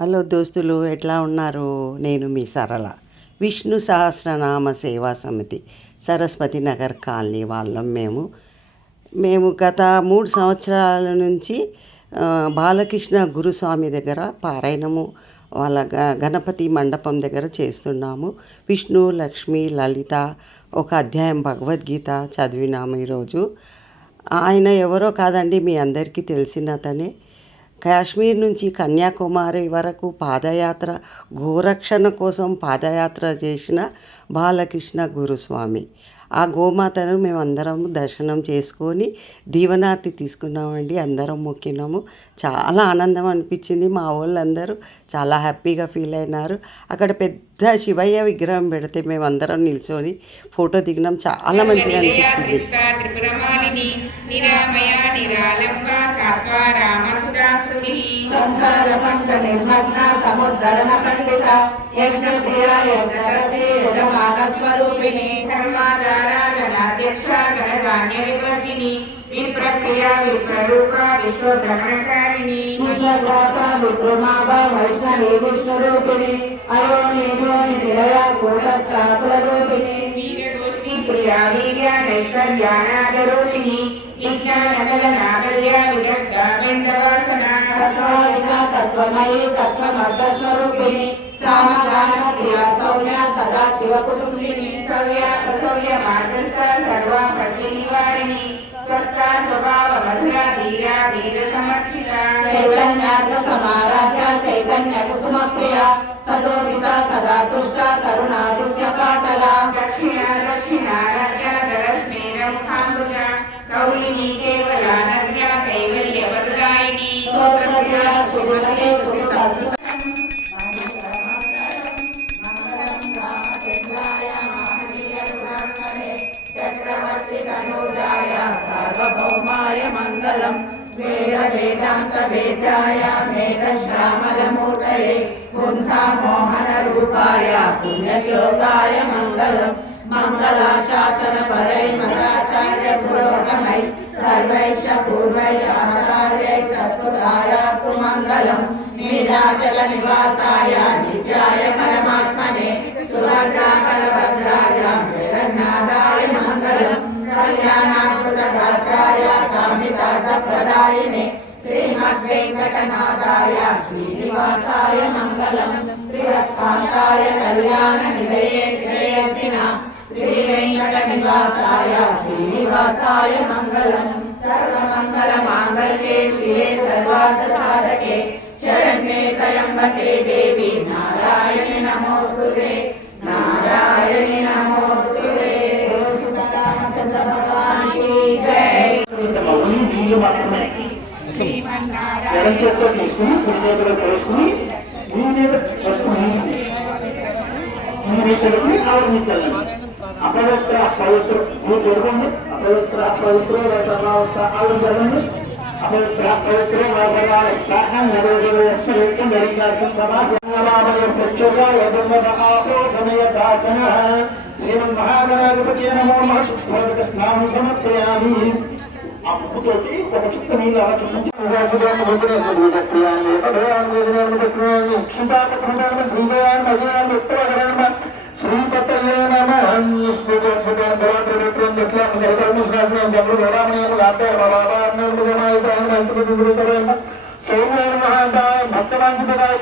Hello దోస్తులు, ఎట్లా ఉన్నారు? నేను మీ సరళ. విష్ణు సహస్రనామ సేవా సమితి సరస్వతి నగర్ కాలనీ వాళ్ళం మేము గత 3 సంవత్సరాల నుంచి బాలకృష్ణ గురుస్వామి దగ్గర పారాయణము వాళ్ళ గణపతి మండపం దగ్గర చేస్తున్నాము. విష్ణు, లక్ష్మి, లలిత ఒక అధ్యాయం భగవద్గీత చదివినాము ఈరోజు. ఆయన ఎవరో కాదండి, మీ అందరికీ తెలిసినతనే. కాశ్మీర్ నుంచి కన్యాకుమారి వరకు పాదయాత్ర, గోరక్షణ కోసం పాదయాత్ర చేసిన బాలకృష్ణ గురుస్వామి. ఆ గోమాతను మేమందరం దర్శనం చేసుకొని దీవనార్తి తీసుకున్నామండి. అందరం మొక్కినాము. చాలా ఆనందం అనిపించింది. మా వాళ్ళందరూ చాలా హ్యాపీగా ఫీల్ అయినారు. అక్కడ పెద్ద శివయ్య విగ్రహం పెడితే మేమందరం నిల్చొని ఫోటో దిగినాం. చాలా మంచిగా అనిపించింది. సంసార పంక నిర్మగ్న సముద్ధరణ పండిత యజ్ఞ ప్రియ యజ్ఞకర్తే యజమాన స్వరూపిణి ధర్మాధారాధ్యక్ష ధనధాన్య వివర్ధిని విప్రక్రియ విప్రరూప విశ్వభ్రమణకారిణి విశ్వవ్యాస విక్రమాభ వైష్ణవి విష్ణురూపిణి అయోనిలో నిలయ కూటస్థ కులరూపిణి వీరగోష్ఠి ప్రియా వీర్య నైష్కర్యానాదరూపిణి తత్వమయీ తత్వమర్ధస్వరూపిణి సామగాన ప్రియ సౌమ్య సదా శివ కుటుంబిని సర్వా ప్రతి నివారిణి స్వస్థా స్వభావ భద్ర ధీర ధీర సమర్చిత చైతన్యార్థ సమారాధ్య చైతన్య కుసుమ ప్రియ సదోదిత సదా తుష్ట తరుణాదిత్య పాటల దక్షిణ దక్షిణ రాజ ధరస్మేర ముఖాంబుజ కౌలిని కేవలానద్య కైవల్య వరదాయిని స్తోత్రప్రియ శ్రీమతి శ్రీ సంస్కృత చక్రవర్తి తనూజాయ సార్వభౌమాయ మంగళం వేద వేదాంత వేదాయ మేఘ శ్యామల మూర్తయే పుంసా మోహన రూపాయ పుణ్యశ్లోకాయ మంగళం మంగళాశాసన పరై మదాచార్య పురోగమై సర్వైష పూర్వై ఆచార్యై సత్కృతాయ సుమంగళం నీలాచల నివాసాయ నిత్యాయ పరమాత్మనే సుభద్రాకలభద్రాయ జగన్నాథాయ మంగళం కళ్యాణాద్భుత గాత్రాయ కామితార్థ ప్రదాయినే శ్రీమద్వేంకటనాథాయ శ్రీనివాసాయ మంగళం శ్రీరకాంతాయ కళ్యాణ నిలయే శ్రేయర్థిన శ్రీ వెంకట నివాసాయ శ్రీనివాసాయ మంగళం సర్వమంగళ మాంగళ్యే శివే సర్వార్థ సాధకే శరణ్యే త్రయంబకే దేవి నారాయణి నమోస్తుతే నారాయణి నమోస్తుతే. రామచంద్ర భగవాన్ కీ జై. ఎడం చేతిలో తీసుకుని కుడి చేతిలో చేసుకుని భూమి మీద ఫస్ట్ ముందు చదువుకుని ఆవిడ మీద చల్లండి. అపవిత్ర అపవిత్ర భూమి చదవండి. అపవిత్ర అపవిత్ర సర్వావస్థ ఆవిడ చదవండి. అపవిత్ర అపవిత్ర శ్రీమన్మహాగణాధిపతి నమో నమః స్నానం సమర్పయామి. ఆ ముక్కుతోటి ఒక చుక్క నీళ్ళు అలా చుట్టించి శ్రీపతయే నమః భక్తవాంఛితాయ